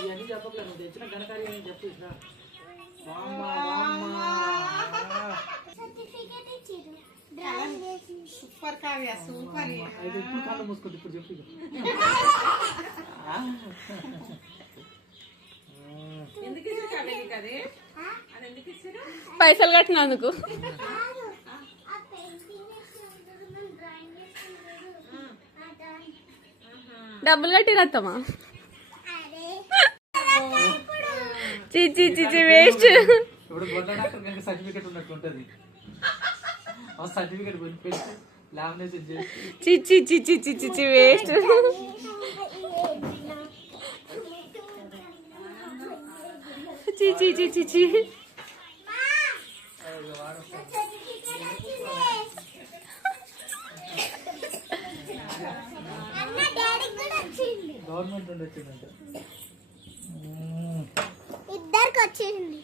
ఇవన్నీ చెప్పట్లేదు నువ్వు తెచ్చిన ఘనకార్యం ఏం చెప్పు ఇట్లా సూపర్ కావ్య సూపర్. అయితే ఇప్పుడు కాళ్ళు మూసుకుంది ఇప్పుడు చెప్పు పైసలు కట్టినందుకు డబ్బులు కట్టి రత్తమా చిచి చిచి వేస్ట్. ఇప్పుడు గొడ్ల డాక్టర్ కనుక సర్టిఫికేట్ ఉన్నట్టు ఉంటుంది ఆ సర్టిఫికేట్ కొనిపెట్టి లామినేషన్ చేసి చిచి చిచి చిచి వేస్ట్. చిచి చిచి చిచి గవర్నమెంట్ నుండి వచ్చిందంట. ఇద్దరికి వచ్చింది.